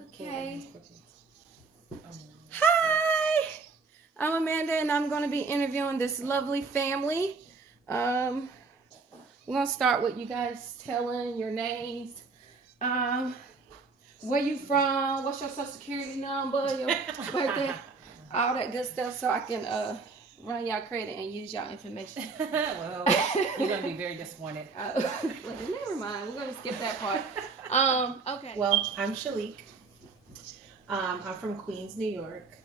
Okay. Hi, I'm Amanda, and I'm going to be interviewing this lovely family. Um, we're going to start with you guys telling your names, um, where you from, what's your social security number, your birthday, all that good stuff, so I can run y'all credit and use y'all information. Well, you're gonna be very disappointed. Never mind, we're going to skip that part. Okay. Well, I'm Shalik. I'm from Queens, New York.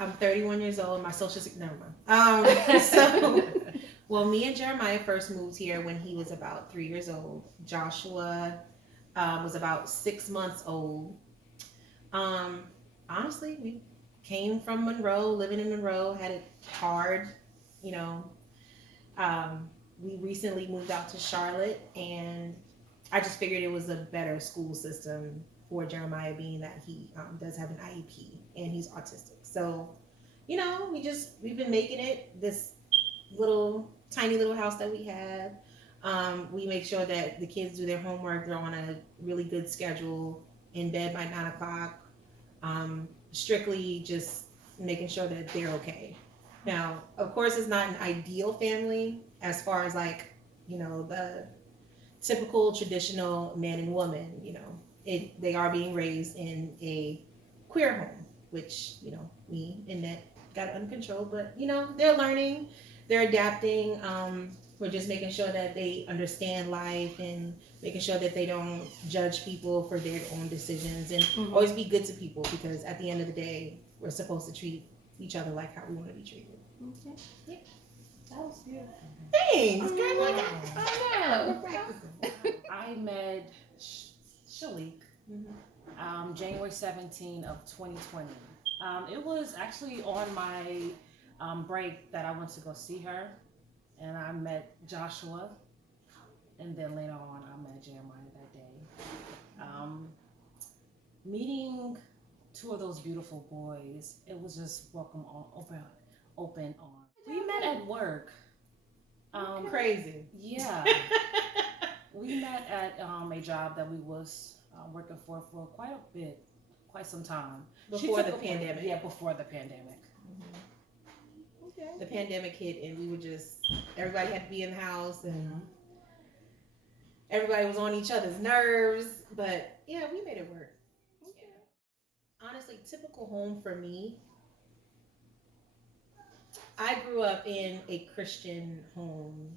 I'm 31 years old. My social security, never mind. Well, me and Jeremiah first moved here when he was about 3 years old. Joshua was about 6 months old. Um, Honestly, we came from Monroe, living in Monroe, had it hard, you know. We recently moved out to Charlotte, and I just figured it was a better school system for Jeremiah, being that he does have an IEP and he's autistic. So, we've been making it this little tiny little house that we have. We make sure that the kids do their homework. They're on a really good schedule, in bed by 9 o'clock. Strictly just making sure that they're okay. Now, of course, it's not an ideal family as far as the typical traditional man and woman. They are being raised in a queer home, which me and Ned got under control. But they're learning, they're adapting. We're just making sure that they understand life and making sure that they don't judge people for their own decisions, and always be good to people, because at the end of the day, we're supposed to treat each other like how we want to be treated. Okay. Yeah. That was beautiful. Thanks, girl. I know. I met Shalik January 17 of 2020. It was actually on my break that I went to go see her, and I met Joshua, and then later on I met Jeremiah that day. Meeting two of those beautiful boys, it was just open arms. We met at work. Crazy. Yeah, we met at a job that we was working for quite some time. Before the pandemic. Yeah, before the pandemic. Okay. The pandemic hit, and everybody had to be in the house, and everybody was on each other's nerves. But yeah, we made it work. Yeah. Honestly, typical home for me. I grew up in a Christian home.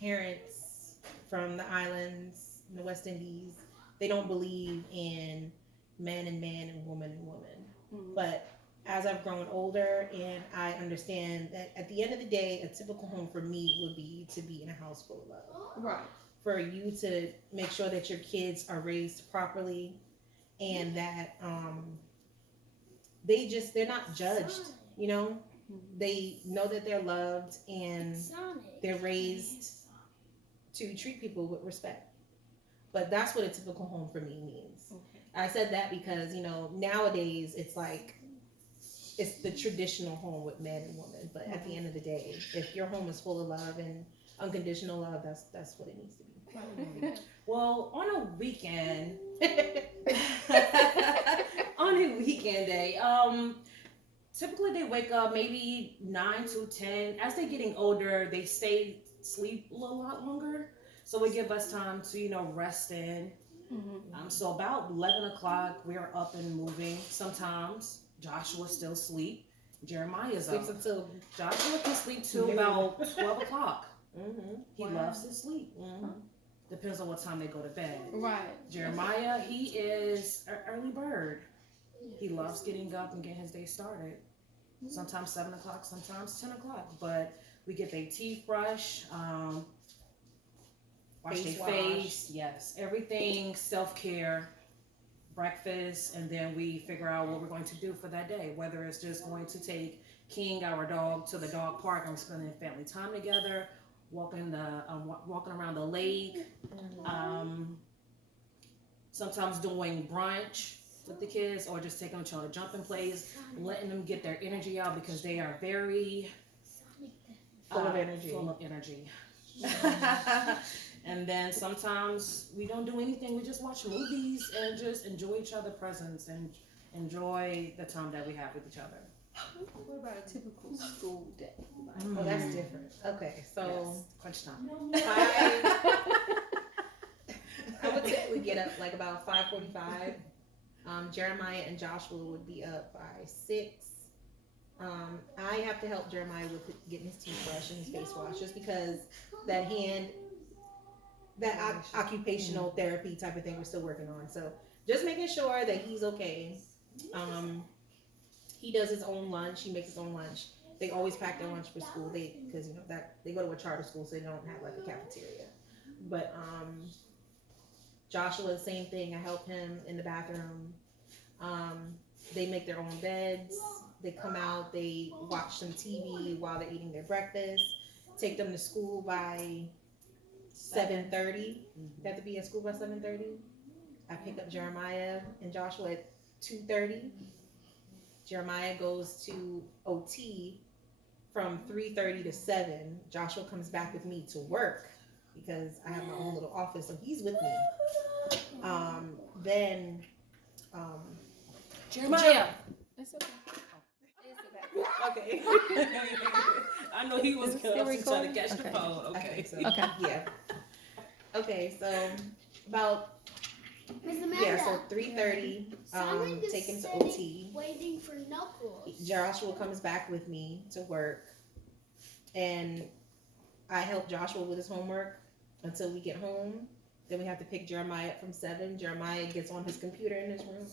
Parents from the islands, in the West Indies, they don't believe in man and man and woman and woman. But as I've grown older, and I understand that at the end of the day, a typical home for me would be to be in a house full of love. Right. For you to make sure that your kids are raised properly, and that they're not judged. They know that they're loved, and they're raised to treat people with respect. But that's what a typical home for me means. Okay. I said that because nowadays it's like it's the traditional home with man and woman. But at the end of the day, if your home is full of love and unconditional love, that's what it needs to be. Well, on a weekend day, typically they wake up maybe 9 to 10. As they're getting older, they sleep a lot longer, so it give us time to rest in. So about 11 o'clock, we're up and moving. Sometimes Joshua still sleep. Jeremiah's up. Joshua can sleep till about 12 o'clock. He loves to sleep. Depends on what time they go to bed. Right. Jeremiah, he is an early bird. He loves getting up and getting his day started. Sometimes 7 o'clock, sometimes 10 o'clock. But we get their teeth brushed, wash their face. Yes, everything self-care, breakfast, and then we figure out what we're going to do for that day. Whether it's just going to take King, our dog, to the dog park and spending family time together, walking around the lake. Sometimes doing brunch with the kids, or just taking them to a jumping place, letting them get their energy out, because they are very full of energy. And then sometimes we don't do anything. We just watch movies and just enjoy each other's presence and enjoy the time that we have with each other. What about a typical school day? Oh, that's different. Okay, so Yes, crunch time. I would typically get up like about 5:45. Jeremiah and Joshua would be up by 6. I have to help Jeremiah with getting his teeth brushed and his face wash, just because that occupational therapy type of thing we're still working on. So just making sure that he's okay. He does his own lunch. He makes his own lunch. They always pack their lunch for school. Because that they go to a charter school, so they don't have like a cafeteria. But Joshua, the same thing. I help him in the bathroom. They make their own beds. They come out. They watch some TV while they're eating their breakfast. Take them to school by 7:30. They have to be at school by 7:30. I pick up Jeremiah and Joshua at 2:30. Jeremiah goes to OT from 3:30 to 7. Joshua comes back with me to work because I have my own little office, so he's with me. Then Jeremiah. It's okay. okay. I know he was Still trying to recording? catch the Okay. phone. Okay. So, Okay. yeah. Okay, so about Miss Amanda. yeah, so 3:30. Simon is Take him to sitting OT. waiting for Knuckles. Joshua comes back with me to work, and I help Joshua with his homework until we get home. Then we have to pick Jeremiah up from 7. Jeremiah gets on his computer in his room.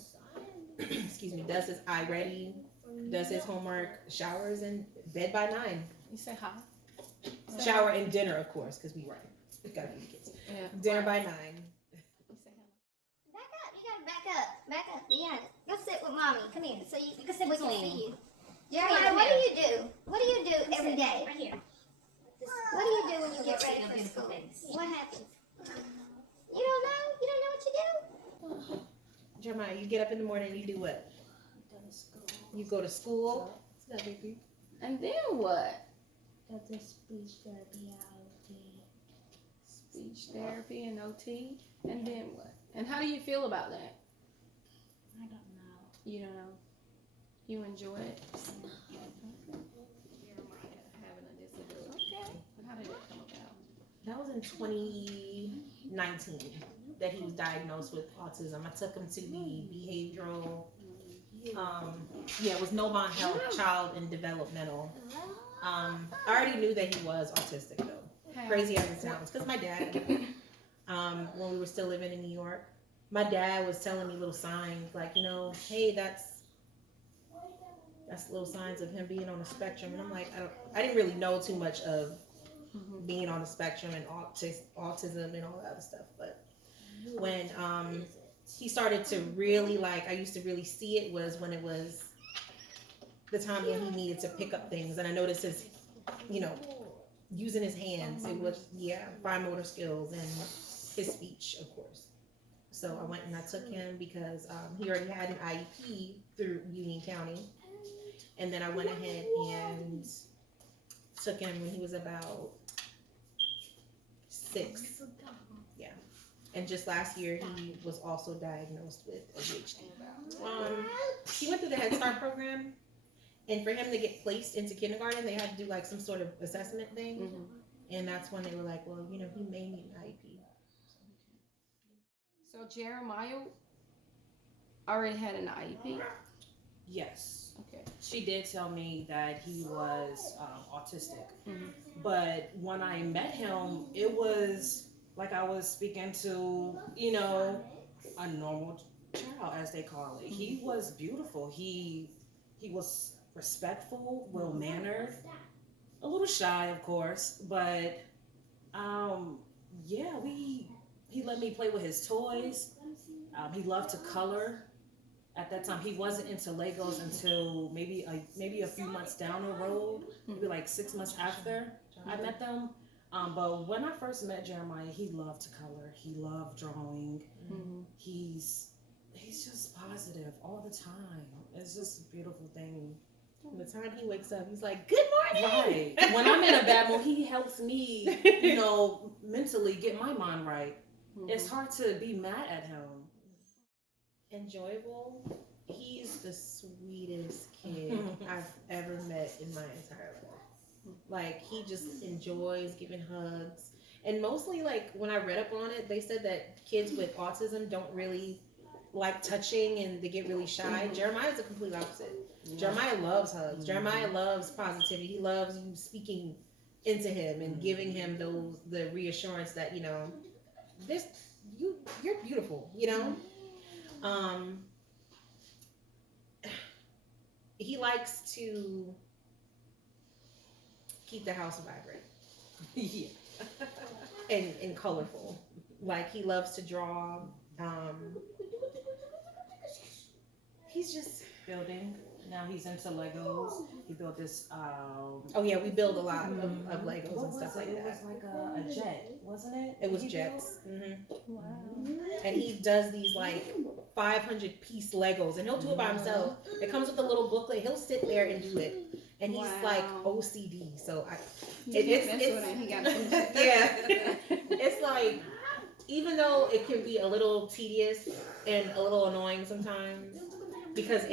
Excuse me, does his iReady, does his homework, showers, and bed by 9. You say hi. Shower and dinner, of course, because we gotta feed the kids. Yeah. Dinner by 9. You say hello. Back up. You gotta back up. Back up. You gotta go sit with mommy. Come here. So you can sit we can see you. Jeremiah, what do you do? What do you do every day? Right here. What do you do when you get ready for school? What happens? You don't know? You don't know what you do? Jeremiah, you get up in the morning and you do what? You go to school. And then what? That's a speech therapy OT. Speech therapy and OT. And then what? And how do you feel about that? I don't know. You don't know. You enjoy it? Jeremiah having a disability. Okay. How did it come about? That was in 2019 that he was diagnosed with autism. I took him to the behavioral, it was Novant Health Child and Developmental. I already knew that he was autistic though. Crazy as it sounds, because my dad, when we were still living in New York, my dad was telling me little signs like, hey, that's little signs of him being on the spectrum. And I'm like, I didn't really know too much of being on the spectrum and autism and all that other stuff. But when he started to really I used to really see it was when it was the time when he needed to pick up things. And I noticed his, using his hands. It was, fine motor skills and his speech, of course. So I went and I took him because he already had an IEP through Union County. And then I went ahead and took him when he was about 6. Yeah. And just last year, he was also diagnosed with ADHD. He went through the Head Start program. And for him to get placed into kindergarten, they had to do some sort of assessment thing. Mm-hmm. And that's when they were like, well, he may need an IEP. So Jeremiah already had an IEP? Yes. Okay. She did tell me that he was autistic. Mhm. But when I met him, it was like I was speaking to, a normal child, as they call it. He was beautiful. He was respectful, well-mannered, a little shy, of course, but he let me play with his toys. He loved to color. At that time, he wasn't into Legos until maybe a few months down the road, maybe 6 months after I met them. But when I first met Jeremiah, he loved to color. He loved drawing. Mm-hmm. He's just positive all the time. It's just a beautiful thing From the time he wakes up, he's like, "Good morning." Right. When I'm in a bad mood, he helps me, mentally get my mind right. It's hard to be mad at him. Enjoyable. He's the sweetest kid I've ever met in my entire life. Like, he just enjoys giving hugs. And mostly, like, when I read up on it, they said that kids with autism don't really like touching and they get really shy. Jeremiah's the complete opposite. Jeremiah loves hugs. Jeremiah loves positivity. He loves you speaking into him and giving him the reassurance that, this you're beautiful, he likes to keep the house vibrant. Yeah. and colorful. Like, he loves to draw. He's just Building. Now he's into Legos. He built this. oh yeah, we build a lot of Legos What and stuff was like it? that. It was like a jet, wasn't it? It was He jets. Wow. And he does these like 500 piece Legos, and he'll do it by himself. It comes with a little booklet. He'll sit there and do it, and he's like OCD. So it's yeah. It's like, even though it can be a little tedious and a little annoying sometimes, because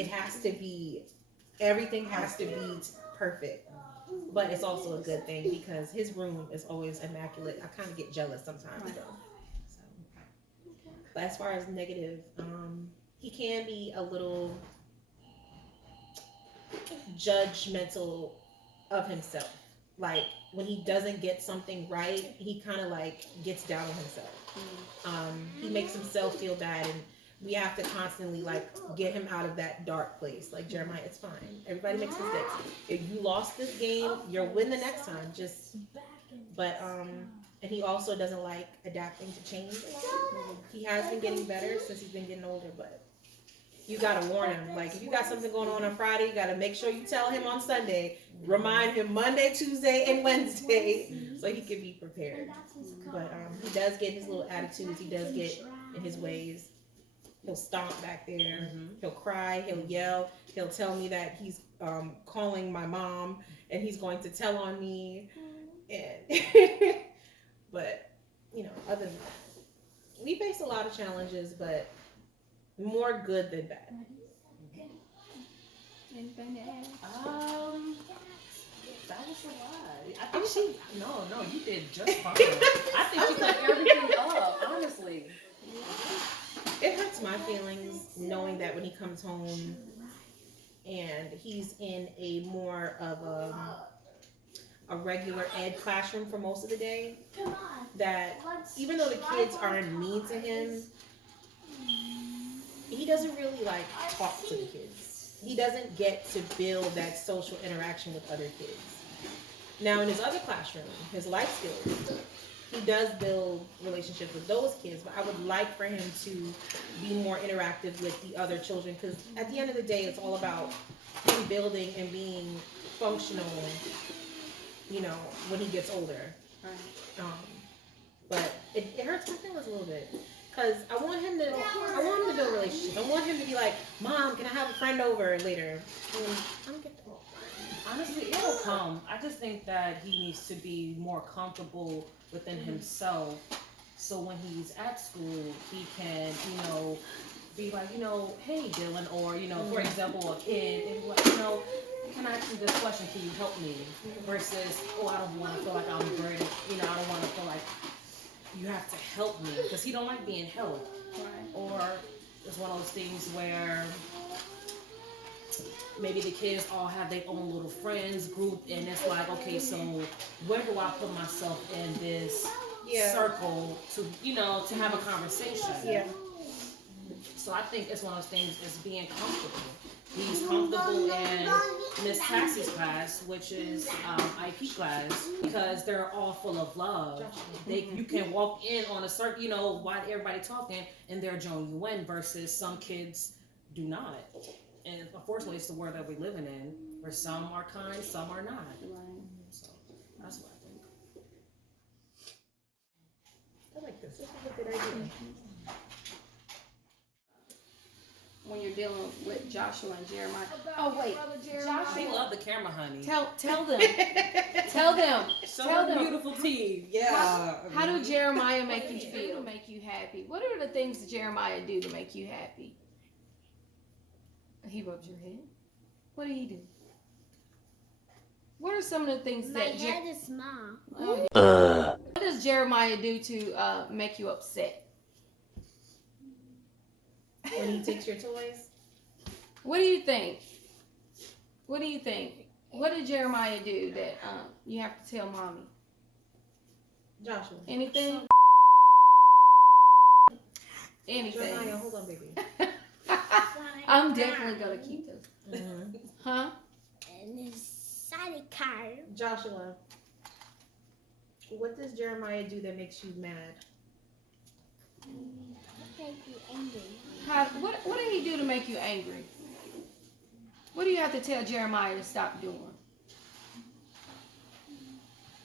everything has to be perfect. But it's also a good thing because his room is always immaculate. I kind of get jealous sometimes though. So. But as far as negative, he can be a little judgmental of himself. Like, when he doesn't get something right, he kind of like gets down on himself. He makes himself feel bad, and we have to constantly like get him out of that dark place. Like, Jeremiah, it's fine. Everybody makes mistakes. If you lost this game, you'll win the next time. And he also doesn't like adapting to change a lot. He has been getting better since he's been getting older, but you gotta warn him. Like, if you got something going on Friday, you gotta make sure you tell him on Sunday. Remind him Monday, Tuesday, and Wednesday, so he can be prepared. But he does get his little attitudes. He does get in his ways. He'll stomp back there. He'll cry. He'll yell. He'll tell me that he's calling my mom and he's going to tell on me. And but other than that, we face a lot of challenges, but more good than bad. That was a lot. I think no, you did just fine. I think you cut everything up, honestly. It hurts my feelings knowing that when he comes home and he's in a more of a regular ed classroom for most of the day, that even though the kids aren't mean to him, he doesn't really like talk to the kids. He doesn't get to build that social interaction with other kids. Now, in his other classroom, his life skills, he does build relationships with those kids, but I would like for him to be more interactive with the other children, because at the end of the day, it's all about him building and being functional, when he gets older. But it hurts my feelings a little bit, because I want him to build relationships. I want him to be like, Mom, can I have a friend over later? And I don't get that. Honestly, it'll come. I just think that he needs to be more comfortable within himself, so when he's at school, he can, be like, hey, Dylan, or, for example, a kid, and be like, can I ask you this question? Can you help me? Versus, I don't want to feel like I'm a burden. I don't want to feel like you have to help me, because he don't like being helped. Or it's one of those things where maybe the kids all have their own little friends group, and it's like, okay, so where do I put myself in this circle to have a conversation? Yeah. So I think it's one of those things, is being comfortable. He's comfortable in Miss Tassie's class, which is IP class, because they're all full of love. You can walk in on a certain, while everybody talking, and they're drawing you in, versus some kids do not. And unfortunately, it's the world that we're living in, where some are kind, some are not. So that's what I think. I like this. This is a good idea. when you're dealing with Joshua and Jeremiah. Oh wait, She Joshua. love the camera, honey. Tell them. Tell them. Show Tell her them. beautiful teeth. Yeah. How do Jeremiah make you feel? To make you happy? What are the things that Jeremiah do to make you happy? He rubs your head. What did he do? What are some of the things My that head is small. what does Jeremiah do to make you upset? When he takes your toys. What do you think? What do you think? What did Jeremiah do that you have to tell mommy? Joshua. Anything? Anything? Jeremiah, hold on, baby. I'm definitely gonna keep those. Mm-hmm. Huh? And inside a car. Joshua, what does Jeremiah do that makes you mad? Make you angry. What did he do to make you angry? What do you have to tell Jeremiah to stop doing?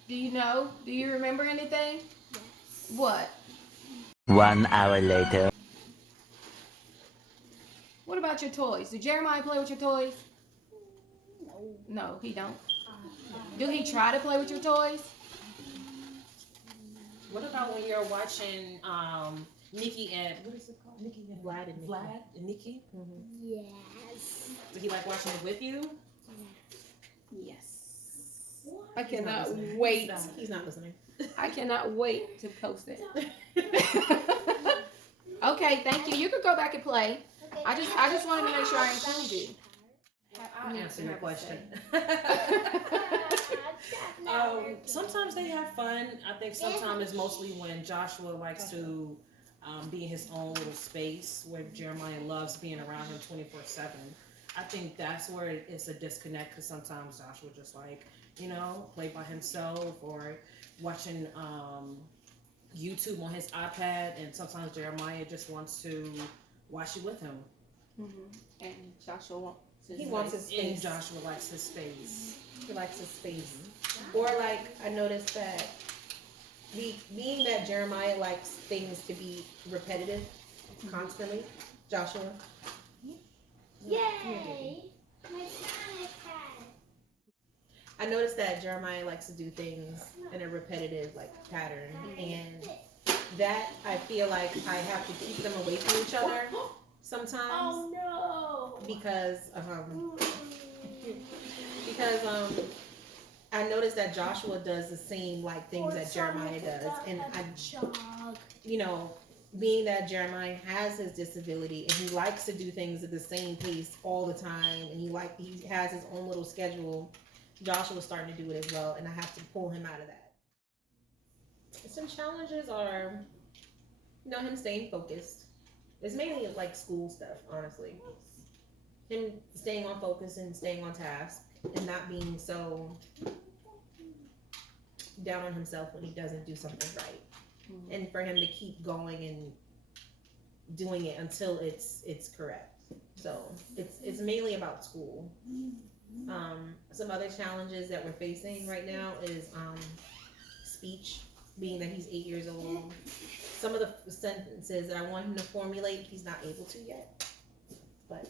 Do you know? Do you remember anything? Yes. What? 1 hour later. What about your toys? Did Jeremiah play with your toys? No. No, he don't. Do he try to play with your toys? What about when you're watching Nikki and what is it called? Nikki and Vlad and Nikki. Vlad and Nikki. Yes. Did he like watching it with you? Yes. What? I He's not cannot listening. wait. He's not listening. I cannot wait to post it. Okay, thank you. You could go back and play. I just wanted to make sure I included. I'll answer your question. Sometimes they have fun. I think sometimes it's mostly when Joshua likes to be in his own little space where Jeremiah loves being around him 24/7. I think that's where it's a disconnect because sometimes Joshua just like, play by himself or watching YouTube on his iPad, and sometimes Jeremiah just wants to watch it with him. And Joshua wants He wants his And space. Joshua likes his space. He likes his space. Or like I noticed that being that Jeremiah likes things to be repetitive constantly, Joshua. Yay! My Sonic hat. I noticed that Jeremiah likes to do things in a repetitive pattern, and that I feel like I have to keep them away from each other sometimes Oh because no! I noticed that Joshua does the same things that Jeremiah does, and being that Jeremiah has his disability and he likes to do things at the same pace all the time, and he has his own little schedule. Joshua's starting to do it as well, and I have to pull him out of that. Some challenges are, him staying focused. It's mainly school stuff, honestly. Him staying on focus and staying on task, and not being so down on himself when he doesn't do something right. And for him to keep going and doing it until it's correct. So it's mainly about school. Some other challenges that we're facing right now is speech, being that he's 8 years old. Some of the sentences that I want him to formulate, he's not able to yet. But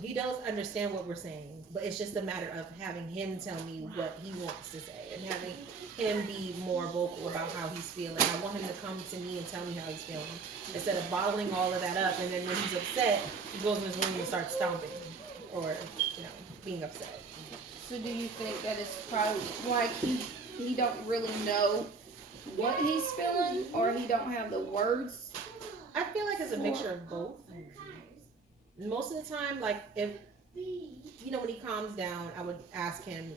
he does understand what we're saying, but it's just a matter of having him tell me what he wants to say and having him be more vocal about how he's feeling. I want him to come to me and tell me how he's feeling instead of bottling all of that up, and then when he's upset, he goes in his room and starts stomping or being upset. So do you think that it's probably he don't really know what he's feeling, or he don't have the words? I feel like it's a mixture of both. Most of the time, if when he calms down, I would ask him,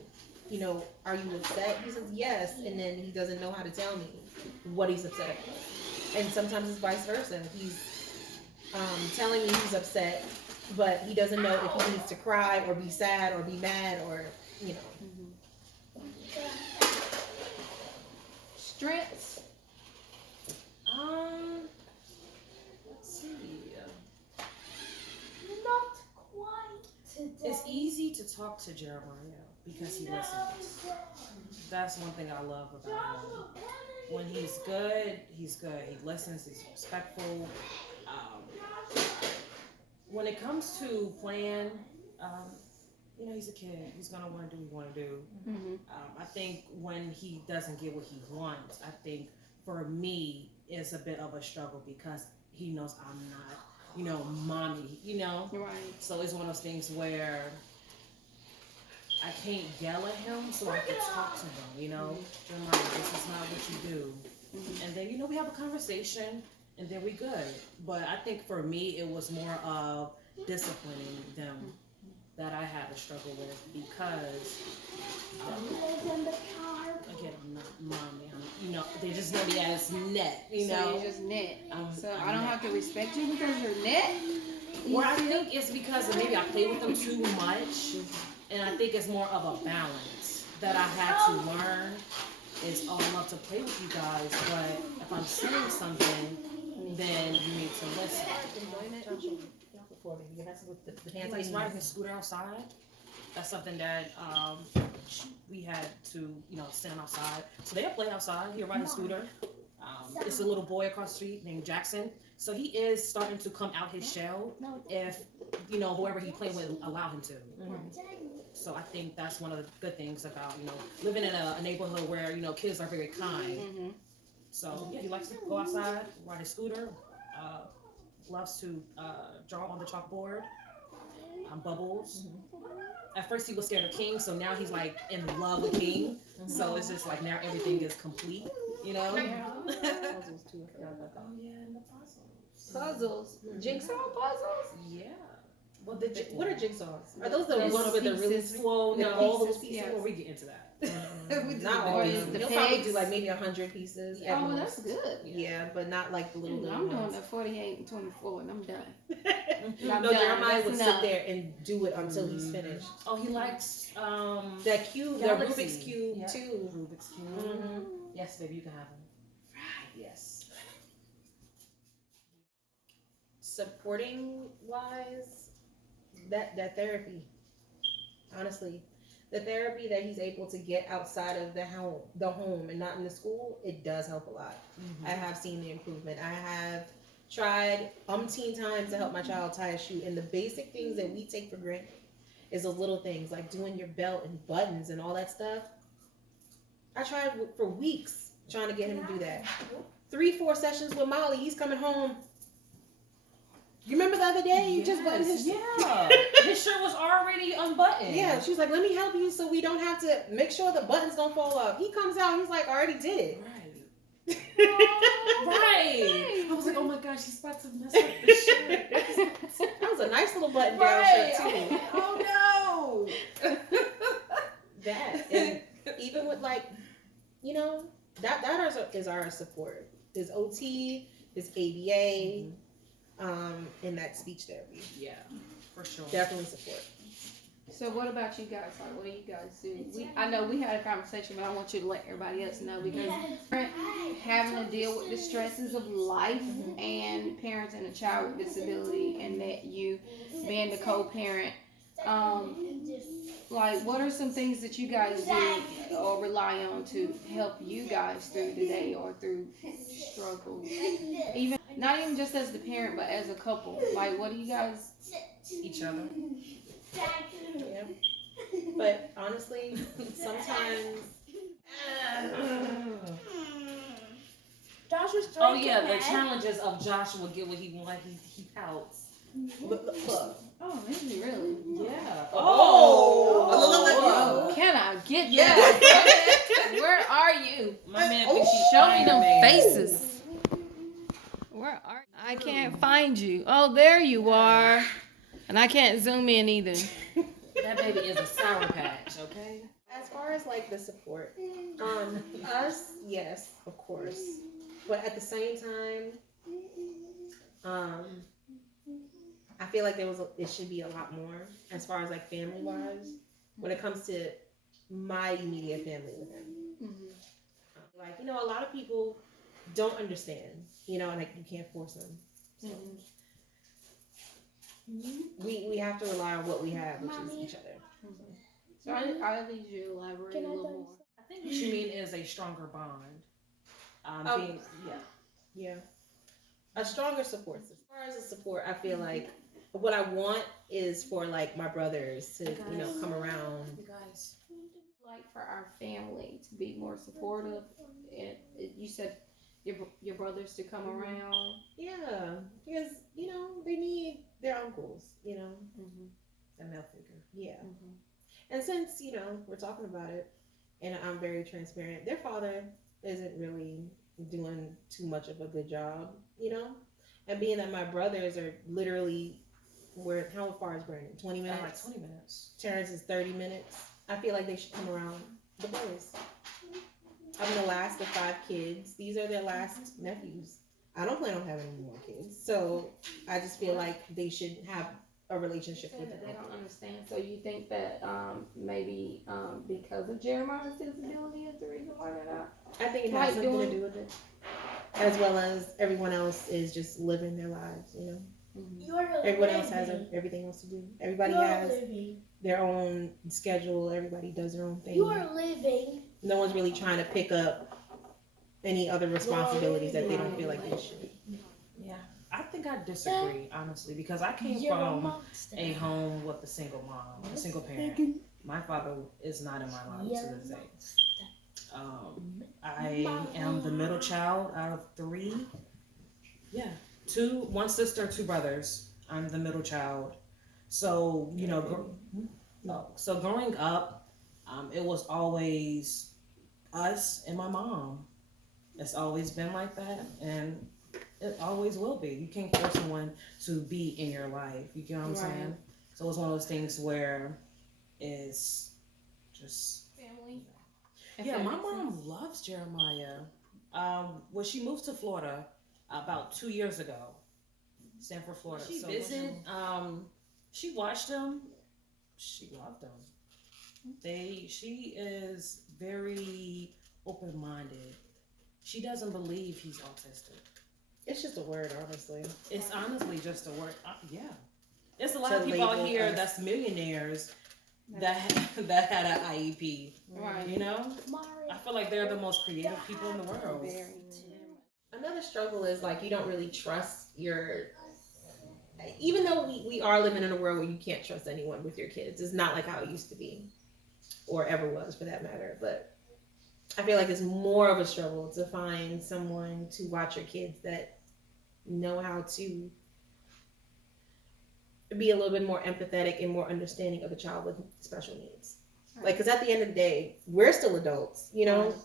are you upset? He says yes, and then he doesn't know how to tell me what he's upset about. And sometimes it's vice versa. He's telling me he's upset, but he doesn't know if he needs to cry or be sad or be mad or Strengths? Let's see. Not quite today. It's easy to talk to Jeremiah because he listens. That's one thing I love about him. When he's good, he's good. He listens, he's respectful. when it comes to playing, you know, he's a kid. He's gonna want to do what he want to do. Mm-hmm. I think when he doesn't get what he wants, I think for me it's a bit of a struggle because he knows I'm not, you know, mommy. You know, Right. so it's one of those things where I can't yell at him, so I can talk to him. You know, Jeremiah, this is not what you do. And then, you know, we have a conversation and then we good. But I think for me, it was more of disciplining them that I had to struggle with because, again, I'm not mommy. You know, they just know me as net, you So know. you're just net. So I'm I don't net. have to respect you because you're net? Well, I think it's because maybe I play with them too much. And I think it's more of a balance that I had to learn. Is I love to play with you guys, but if I'm saying something, then you need to listen. Like riding the scooter outside, that's something that we had to, you know, stand outside. So they'll play outside. He'll ride a scooter. It's a little boy across the street named Jackson. So he is starting to come out his shell if, you know, whoever he playing with allow him to. So I think that's one of the good things about, you know, living in a neighborhood where, you know, kids are very kind. Mm-hmm. So yeah, he likes to go outside, ride a scooter, loves to draw on the chalkboard, bubbles. At first he was scared of King, so now he's like in love with King. So it's just like now everything is complete, you know? Puzzles too. I forgot about that. Oh yeah, and the puzzles. Puzzles. Jigsaw puzzles? Yeah. Well, what are jigsaws? Are those the Those ones with the really pieces. Well, The no, all those pieces, pieces. yes. Well, we get into that. not Or all. is the You'll probably pegs? do like maybe 100 pieces. at Oh, well, most. that's good. Yeah, but not like the little I'm doing ones. the 48 and 24 and I'm done. No, I'm done. Jeremiah That's would enough. sit there and do it until he's finished. Oh, he likes That cube, the Galaxy. Rubik's Cube Yeah. too. Rubik's Cube. Mhm. Yes, baby, you can have him. Yes. Supporting wise, that therapy, honestly, the therapy that he's able to get outside of the home and not in the school, it does help a lot. I have seen the improvement. I have tried umpteen times to help my child tie a shoe, and the basic things that we take for granted is those little things like doing your belt and buttons and all that stuff. I tried for weeks trying to get him to do that. 3-4 sessions with Molly. He's coming home. You remember the other day? You just buttoned his Yeah. His shirt was already unbuttoned. Yeah, she was like, let me help you so we don't have to make sure the buttons don't fall off. He comes out, he's like, I already did it. Right. Right. I was like, oh my gosh, she's about to mess up the shirt. That was a nice little button down Right. shirt too. Oh no. That, and even with like, you know, that is our support. His OT, his ABA, and that speech therapy. Yeah, for sure. Definitely support. So what about you guys? Like, what do you guys do? I know we had a conversation, but I want you to let everybody else know because having to deal with the stresses of life and parenting a child with disability, and that you being the co-parent, like, what are some things that you guys do or rely on to help you guys through the day or through struggles? Even not even just as the parent, but as a couple. Like, what do you guys? Each other. Yeah. But honestly, sometimes Joshua's Oh yeah, the challenges of Joshua get what he wants. He pouts. look. Oh, is he really? Yeah. Oh, can I get that? Where are you? My man Oh, thinks he's Show me Iron them Man. faces. Where are you? I can't find you. Oh, there you are. And I can't zoom in either. That baby is a sour patch, okay? As far as like the support, us, yes, of course, but at the same time, I feel like it should be a lot more as far as like family wise when it comes to my immediate family with him. Like, you know, a lot of people don't understand, you know, and like you can't force them. So we have to rely on what we have, which is each other. So I need you to elaborate a little more. I think what you mean is a stronger bond. Yeah, a stronger support system. As far as the support, I feel like what I want is for like my brothers to, come around. You guys. Like for our family to be more supportive, and you said your brothers to come around. Yeah, because they need their uncles. A male figure. Yeah. And since we're talking about it, and I'm very transparent, their father isn't really doing too much of a good job. And being that my brothers are literally how far is Brandon? 20 minutes. Like 20 minutes. Terrence is 30 minutes. I feel like they should come around the boys. I'm the last of 5 kids. These are their last nephews. I don't plan on having any more kids. So I just feel like they should have a relationship with They them. don't understand. So you think that maybe because of Jeremiah's disability is the reason why they're not? I think it Like has something to doing- do with it. As well as everyone else is just living their lives, You're Everyone else living. has everything else to do. Everybody You're has living. their own schedule. Everybody does their own thing. You are living. No one's really trying to pick up any other responsibilities that they don't feel like they should. Yeah. I think I disagree, honestly, because I came You're a from monster. a home with a single mom, a single parent. My father is not in my life to this day. I am the middle child out of 3. Yeah, 1 sister, 2 brothers. I'm the middle child. So so growing up, it was always us and my mom. It's always been like that, and it always will be. You can't force someone to be in your life. You get what I'm Right. saying? So it's one of those things where it's just. Family. Yeah, my mom loves Jeremiah. When she moved to Florida about 2 years ago, Stanford, Florida. She visited. She watched him. She loved him. She is very open-minded. She doesn't believe he's autistic. It's just a word, honestly. It's honestly just a word. Yeah. There's a lot To of people out label here us. that's millionaires that had an IEP. Right. You know? Mario. I feel like they're the most creative people in the world. Very. Another struggle is like you don't really trust even though we are living in a world where you can't trust anyone with your kids. It's not like how it used to be, or ever was for that matter. But I feel like it's more of a struggle to find someone to watch your kids that know how to be a little bit more empathetic and more understanding of a child with special needs. Like, because at the end of the day, we're still adults,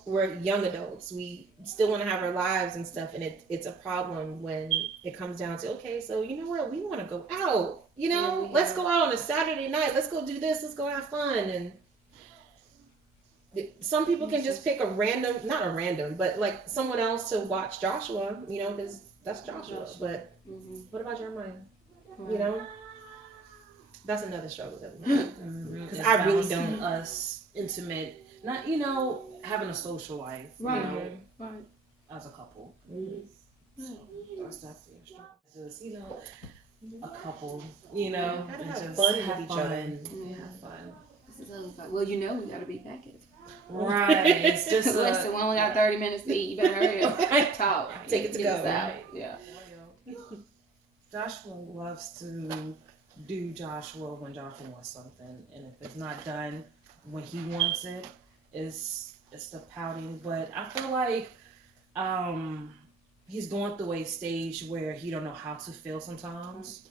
we're young adults. We still want to have our lives and stuff. And it's a problem when it comes down to, okay, so you know what? We want to go out, let's go out on a Saturday night. Let's go do this. Let's go have fun. And some people can just pick not a random, but like someone else to watch Joshua, because that's Joshua. But what about Jeremiah? That's another struggle that we have. Because I really don't. Us intimate, not having a social life, Right. right, as a couple. That's definitely a struggle. Just a couple, Gotta and have just fun with have each fun. other. Have fun. This is only fun. Well, we got to be back at. Right. It's just Listen, we only got 30 minutes to eat. You better hurry up. Talk. Take it to Get us go. out. Yeah. Joshua loves to do Joshua when Joshua wants something, and if it's not done when he wants it, it's the pouting. But I feel like he's going through a stage where he don't know how to feel sometimes.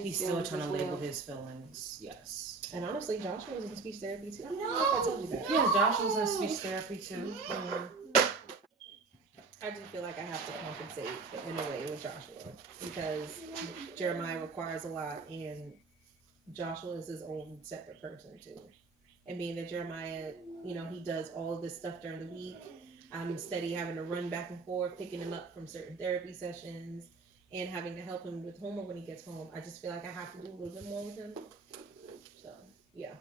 He's still trying to label his feelings. Yes. And honestly, Joshua was in speech therapy too. I don't know if I told you that. Yeah, Joshua's in speech therapy too. I do feel like I have to compensate in a way with Joshua because Jeremiah requires a lot and Joshua is his own separate person too. And being that Jeremiah, he does all of this stuff during the week, I'm steady having to run back and forth, picking him up from certain therapy sessions and having to help him with homework when he gets home. I just feel like I have to do a little bit more with him. So, yeah.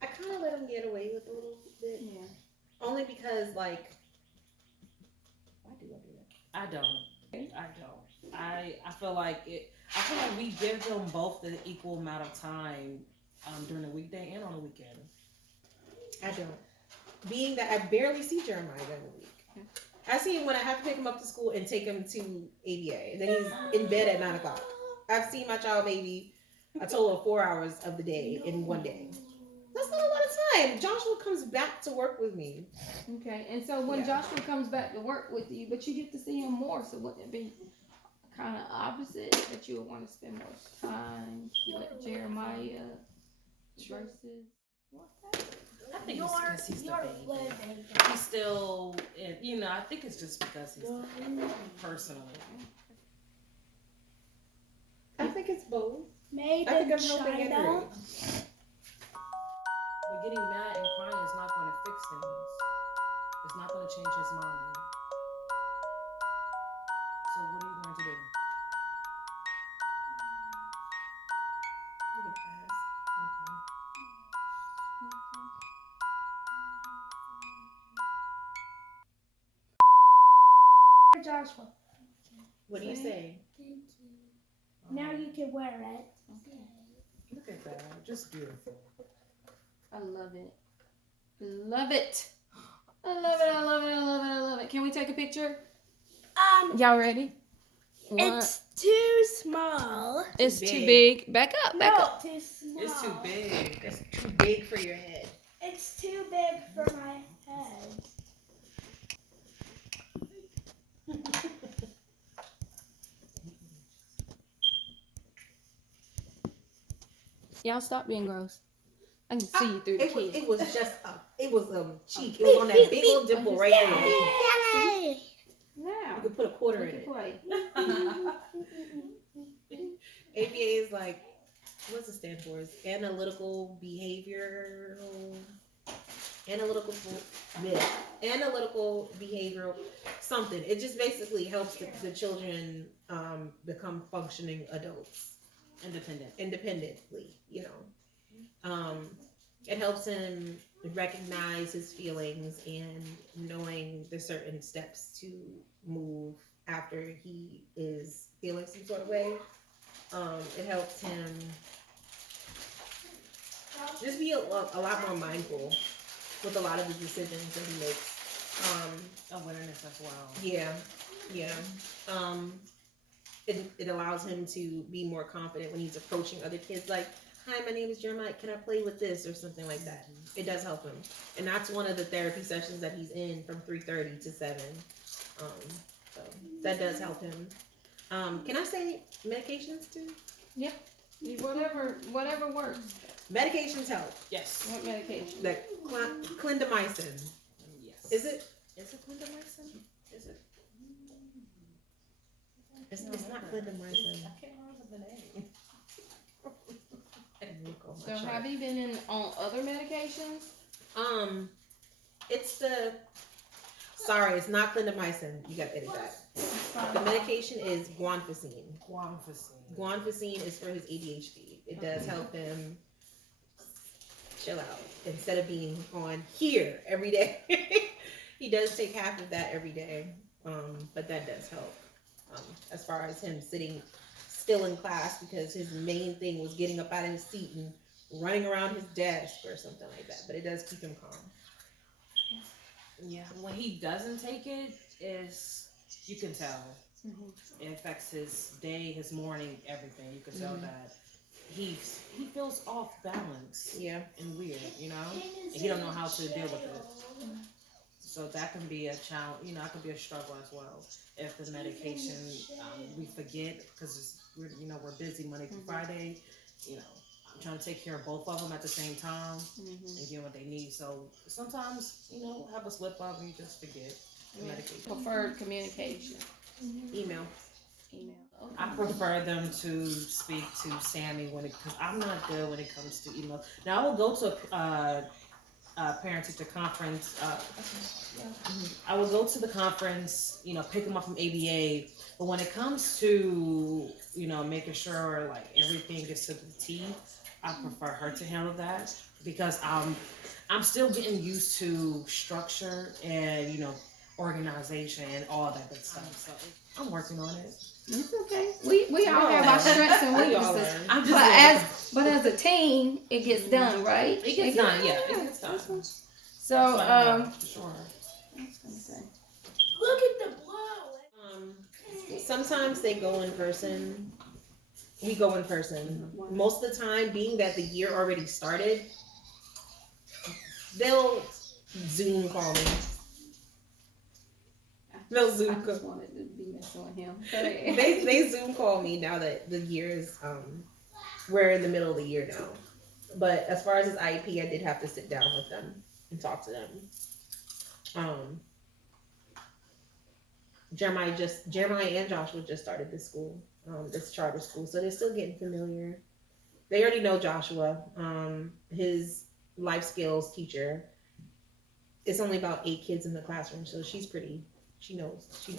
I kind of let him get away with a little bit. Yeah. Only because, why do I do that? I don't. I feel like we give them both the equal amount of time during the weekday and on the weekend. I don't. Being that I barely see Jeremiah during the week. I see him when I have to pick him up to school and take him to ABA. And then he's in bed at 9 o'clock. I've seen my child maybe a total of 4 hours of the day in one day. That's not a lot of time. Joshua comes back to work with me. Okay, and so when Yeah. Joshua comes back to work with you, but you get to see him more, so wouldn't it be kind of opposite that you would want to spend more time with Jeremiah versus I think it's because he's the you're baby. living. He's still, you know, I think it's just because he's the baby, personally. I think it's both. Made I think in I'm helping China. Henry. But getting mad and crying is not going to fix things. It's not going to change his mind. So what are you going to do? You can ask. Joshua. What do you say? Now you can wear it. Look at that. Just beautiful. I love it. Love it. I love it. I love it. I love it. I love it. Can we take a picture? Y'all ready? It's too small. It's big. too big. Back up. Back No, up. too small. It's too big. It's too big for your head. It's too big for my head. Y'all stop being gross. I can see you through the kids. It was just it was cheek. It was on that big old dimple right there. Yay! Now. You could put a quarter We in can it. play. ABA is like, what's it stand for? It's analytical behavioral something. It just basically helps the children become functioning adults independently, you know. It helps him recognize his feelings and knowing the certain steps to move after he is feeling some sort of way. It helps him just be a lot more mindful with a lot of the decisions that he makes. Awareness as well. Yeah. It allows him to be more confident when he's approaching other kids. Like, hi, my name is Jeremiah. Can I play with this or something like that? It does help him, and that's one of the therapy sessions that he's in from 3:30 to 7. So that does help him. Can I say medications too? Whatever works. Medications help. Yes. What medication? Like clindamycin. Yes. Is it? Is it clindamycin? Is it? It's not clindamycin. I can't remember the name. So have you been on other medications? It's sorry, it's not clindamycin. You got to edit that. The medication is guanfacine. Guanfacine is for his ADHD. It does help him chill out instead of being on here every day. He does take half of that every day, but that does help as far as him sitting still in class, because his main thing was getting up out of his seat and running around his desk or something like that. But it does keep him calm. Yeah. When he doesn't take it, you can tell. It affects his day, his morning, everything. You can tell that he feels off balance. Yeah. And weird, you know? And he don't know how to deal with it. So that can be a challenge, you know, that can be a struggle as well. If the medication, we forget, because we're busy Monday through Friday, you know, I'm trying to take care of both of them at the same time and give them what they need. So sometimes, have a slip up and you just forget the medication. Preferred communication. Email. Email. I prefer them to speak to Sammy because I'm not good when it comes to email. Now I will go to a parent-teacher conference. I will go to the conference, pick them up from ABA. But when it comes to, making sure like everything gets to the T, I prefer her to handle that because I'm still getting used to structure and, organization and all that good stuff. So I'm working on it. It's okay. We all have our strengths and weaknesses. But as a team, it gets done, right? It gets done, yeah. It gets done. So, Sure. I was gonna say. Look at the blue. Sometimes they go in person. We go in person. Most of the time, being that the year already started, they'll Zoom call me. They'll I Zoom call. just wanted to be messing with him. They Zoom call me now that the year is we're in the middle of the year now. But as far as his IEP, I did have to sit down with them and talk to them. Jeremiah and Joshua just started this school, this charter school, so they're still getting familiar. They already know Joshua, his life skills teacher. It's only about 8 kids in the classroom, so she knows her.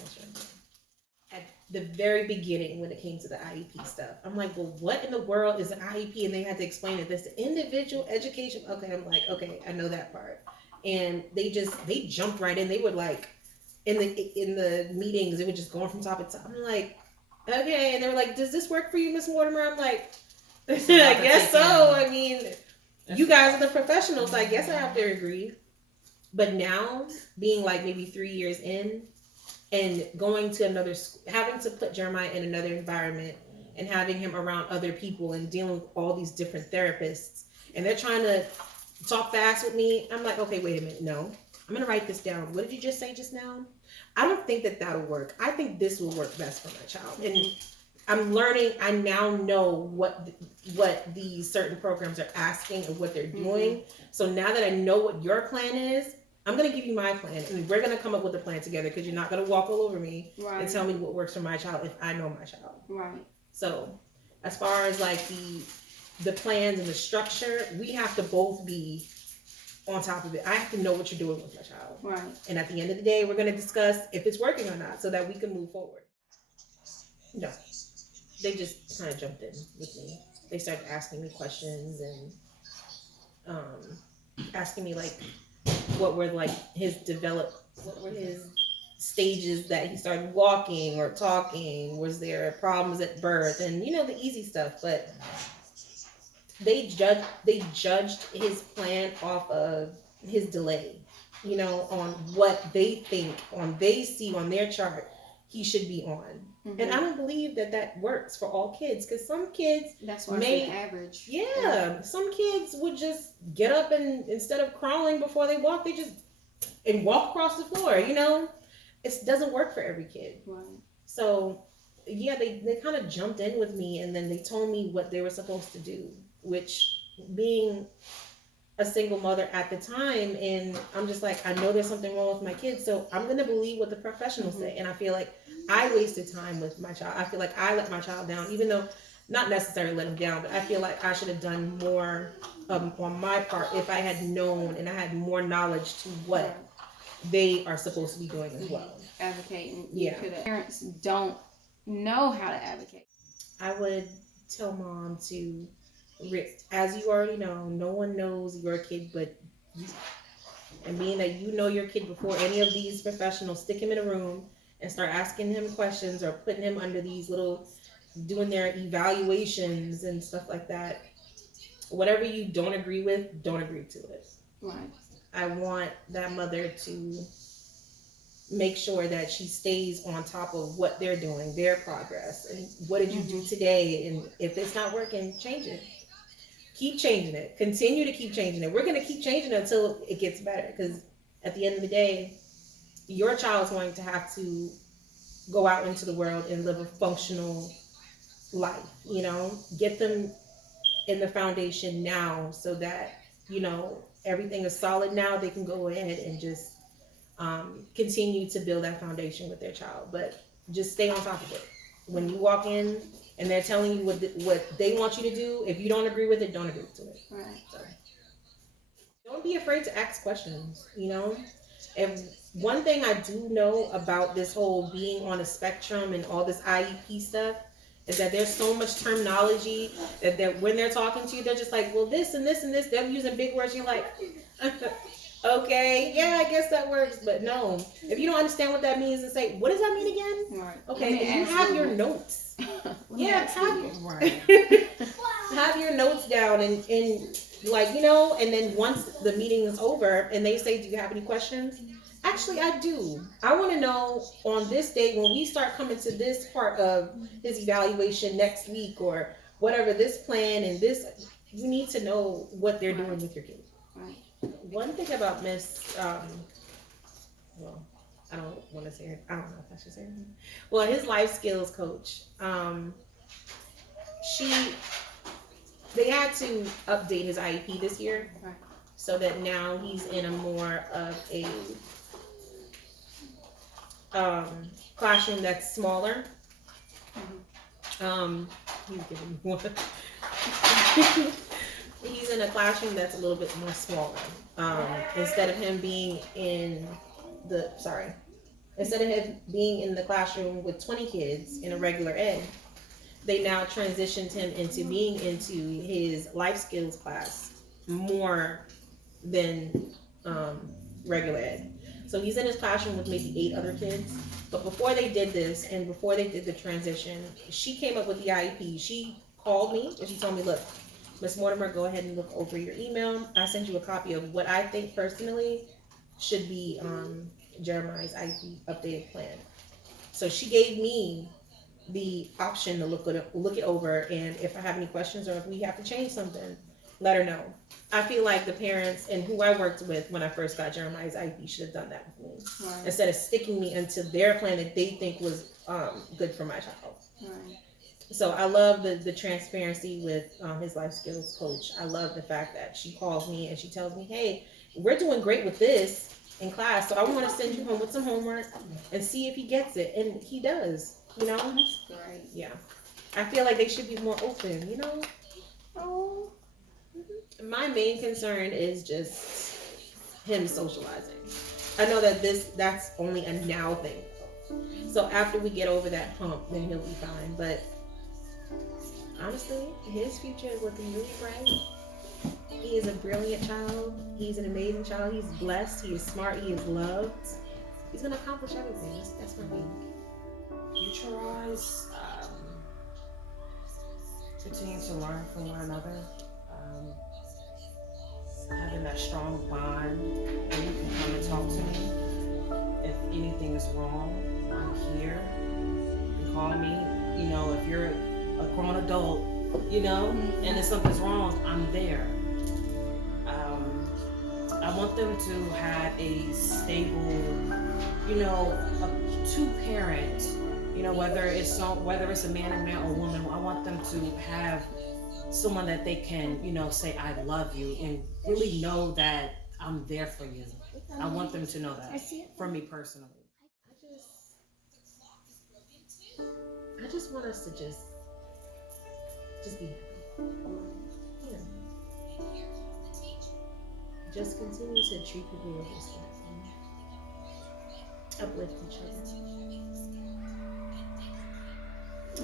At the very beginning, when it came to the IEP stuff, I'm like, well, what in the world is an IEP? And they had to explain it. This the individual education. Okay, I'm like, okay, I know that part. And they jumped right in. They would like, in the meetings, it would just go from top to top. I'm like, okay. And they were like, does this work for you, Miss Mortimer? I'm like, I guess so. I mean, you guys are the professionals, so I guess I have to agree. But now, being like maybe 3 years in, and going to another school, having to put Jeremiah in another environment and having him around other people and dealing with all these different therapists, and they're trying to talk fast with me. I'm like, okay, wait a minute. No, I'm going to write this down. What did you just say just now? I don't think that that'll work. I think this will work best for my child. And I'm learning. I now know what these certain programs are asking and what they're doing. So now that I know what your plan is, I'm going to give you my plan, and we're going to come up with a plan together, because you're not going to walk all over me and tell me what works for my child if I know my child. Right. So as far as like the plans and the structure, we have to both be on top of it. I have to know what you're doing with my child. Right. And at the end of the day, we're going to discuss if it's working or not, so that we can move forward. No, they just kind of jumped in with me. They started asking me questions and asking me like, what were his stages that he started walking or talking? Was there problems at birth? And the easy stuff. But they judged his plan off of his delay, on what they think, they see on their chart he should be on. And I don't believe that works for all kids, because some kids, that's why it's average. Yeah, some kids would just get up and instead of crawling before they walk, they just walk across the floor. It doesn't work for every kid. Right. So yeah, they kind of jumped in with me, and then they told me what they were supposed to do, which, being a single mother at the time, and I'm just like, I know there's something wrong with my kids, so I'm gonna believe what the professionals say. And I feel like I wasted time with my child. I feel like I let my child down, even though not necessarily let him down, but I feel like I should have done more on my part if I had known and I had more knowledge to what they are supposed to be doing as well. Advocating. Yeah. Parents don't know how to advocate. I would tell mom to, as you already know, no one knows your kid but you. And being that you know your kid before any of these professionals, stick him in a room and start asking him questions or putting him under these little, doing their evaluations and stuff like that. Whatever you don't agree with, don't agree to it. Right. I want that mother to make sure that she stays on top of what they're doing, their progress, and what did you do today, and if it's not working, change it. Keep changing it. Continue to keep changing it. We're going to keep changing it until it gets better, because at the end of the day, your child's going to have to go out into the world and live a functional life. Get them in the foundation now, so that everything is solid now. They can go ahead and just continue to build that foundation with their child, but just stay on top of it. When you walk in and they're telling you what they want you to do, if you don't agree with it, don't agree to it. Right. So, don't be afraid to ask questions. And one thing I do know about this whole being on a spectrum and all this IEP stuff is that there's so much terminology that when they're talking to you, they're just like, well, this and this and this. They're using big words. You're like, okay, yeah, I guess that works. But no, if you don't understand what that means, and say, what does that mean again? Right. Okay, then you have your notes. Yeah, have your notes down and and then once the meeting is over and they say, do you have any questions? Actually, I do. I want to know on this day when we start coming to this part of his evaluation next week or whatever, this plan and this, you need to know what they're doing with your kid. Right. One thing about Miss, well, I don't want to say her. I don't know if I should say her name. Well, his life skills coach, they had to update his IEP this year, Right. so that now he's in a more of a classroom that's smaller. He's giving me one. He's in a classroom that's a little bit more smaller. Instead of him being in the classroom with 20 kids in a regular ed, they now transitioned him into being into his life skills class more than regular ed. So he's in his classroom with maybe 8 other kids. But before they did this and before they did the transition, she came up with the IEP. She called me and she told me, look, Miss Mortimer, go ahead and look over your email. I sent you a copy of what I think personally should be Jeremiah's IEP updated plan. So she gave me the option to look it over, and if I have any questions or if we have to change something, let her know. I feel like the parents and who I worked with when I first got Jeremiah's IEP should have done that with me. Right. Instead of sticking me into their plan that they think was good for my child. Right. So I love the transparency with his life skills coach. I love the fact that she calls me and she tells me, hey, we're doing great with this in class, so I want to send you home with some homework and see if he gets it. And he does, you know? That's great. Yeah. I feel like they should be more open, you know? Oh. My main concern is just him socializing. I know that that's only a now thing. So after we get over that hump, then he'll be fine. But honestly, his future is looking really bright. He is a brilliant child. He's an amazing child. He's blessed. He is smart. He is loved. He's gonna accomplish everything. That's my thing. Future-wise, continue to learn from one another. Having that strong bond, and you can come and talk to me. If anything is wrong, I'm here. You can call me. You know, if you're a grown adult, you know, and if something's wrong, I'm there. I want them to have a stable, you know, a two-parent, you know, whether it's a man and man or woman. I want them to have someone that they can, you know, say I love you and really know that I'm there for you. I want them to know that from me personally. I just want us to just be happy. Yeah. Just continue to treat people with respect. Uplift each other.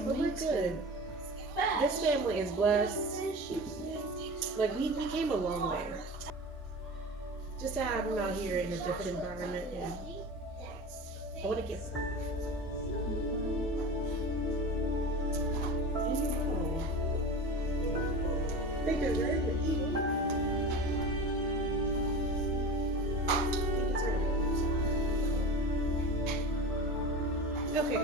But we're good. This family is blessed. Like we came a long way. Just to have him out here in a different environment, and I want to give him. Thank you very much. Okay.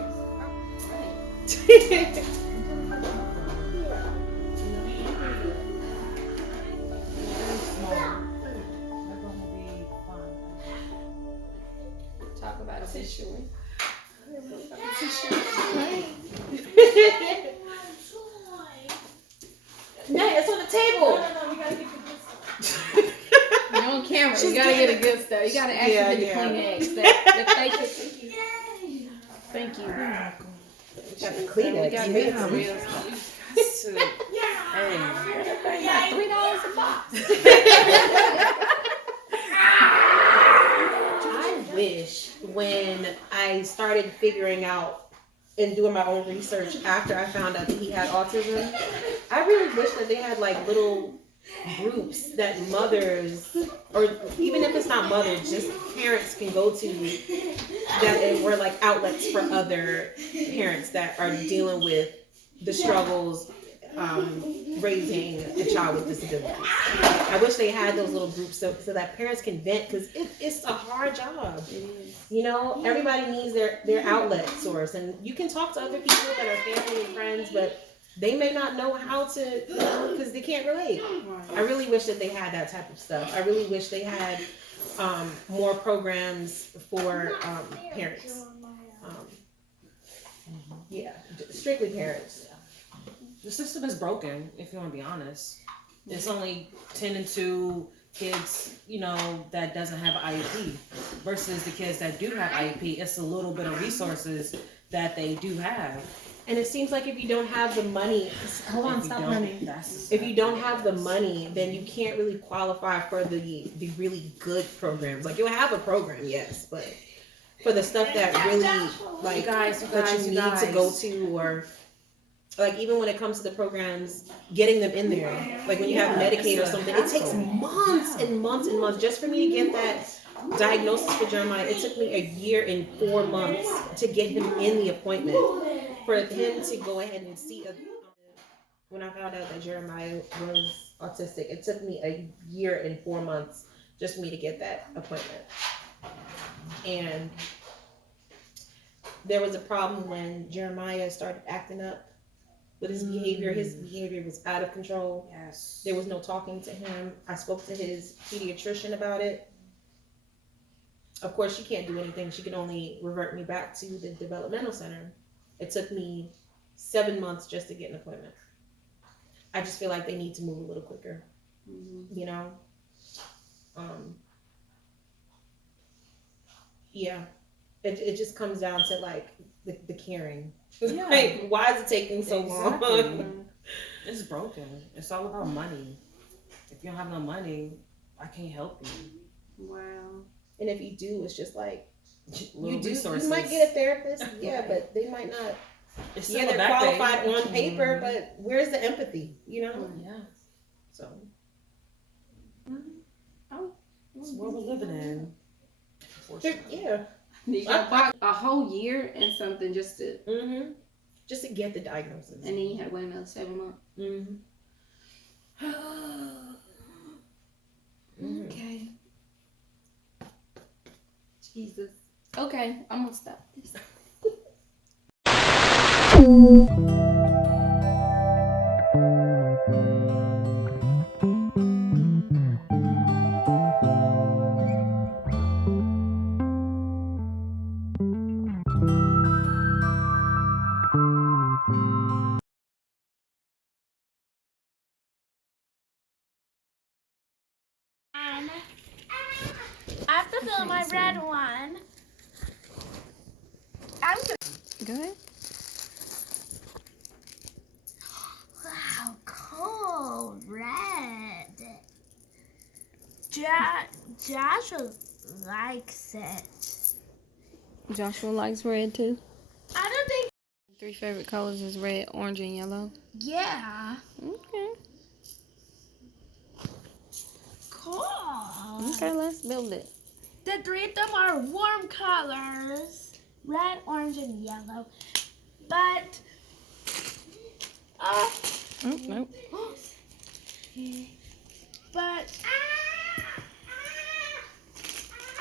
Talk about officially. Nay, it's on the table. You're on camera. You gotta get a good stuff. You gotta actually get the clean eggs. Thank you. Got the clean We eggs. got You good make them. real stuff. Hey. Got $3 a box. I wish when I started figuring out and doing my own research after I found out that he had autism, I really wish that they had like little groups that mothers, or even if it's not mothers, just parents can go to, that it were like outlets for other parents that are dealing with the struggles raising a child with disabilities. I wish they had those little groups so that parents can vent, because it's a hard job. You know, everybody needs their outlet source, and you can talk to other people that are family and friends, but they may not know how to, because they can't relate. I really wish that they had that type of stuff. I really wish they had more programs for parents. Yeah, strictly parents. The system is broken, if you want to be honest. It's only 10 and 2 kids, you know, that doesn't have IEP versus the kids that do have IEP. It's a little bit of resources that they do have. And it seems like if you don't have the money, hold on, stop running. If you don't have the money, then you can't really qualify for the really good programs. Like, you'll have a program, yes, but for the stuff that really, like, that you need to go to, or like even when it comes to the programs, getting them in there. Like when you have Medicaid or something, it takes months and months and months just for me to get that diagnosis for Jeremiah. It took me 1 year and 4 months to get him in the appointment. For him to go ahead and see when I found out that Jeremiah was autistic, it took me 1 year and 4 months just for me to get that appointment. And there was a problem when Jeremiah started acting up with his behavior. His behavior was out of control. Yes. There was no talking to him. I spoke to his pediatrician about it. Of course, she can't do anything. She can only revert me back to the developmental center. It took me 7 months just to get an appointment. I just feel like they need to move a little quicker, you know? Yeah, it just comes down to like the caring. Yeah. Like, why is it taking so long? It's broken. It's all about money. If you don't have no money, I can't help you. Wow. And if you do, it's just like, Little resources. you might get a therapist, yeah, but they might not. It's Yeah, still a they're back pay. qualified on paper, but where's the empathy, you know? Yeah. So. It's what we're living in. Yeah. You got a whole year and something just to, Mm-hmm. Just to get the diagnosis. and then you had to wait another 7 months. Mm-hmm. Okay. Jesus. Okay, I'm gonna stop this. I have to fill my red one. I'm good. Go ahead. Wow, cold red. Joshua likes it. Joshua likes red too. I don't think. 3 favorite colors is red, orange, and yellow. Yeah. Okay. Cool. Okay, let's build it. The 3 of them are warm colors: red, orange, and yellow. But Oh, nope. but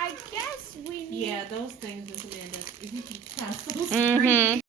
I guess we need. Yeah, those things, Miss Amanda, if you can pass those. Mm-hmm.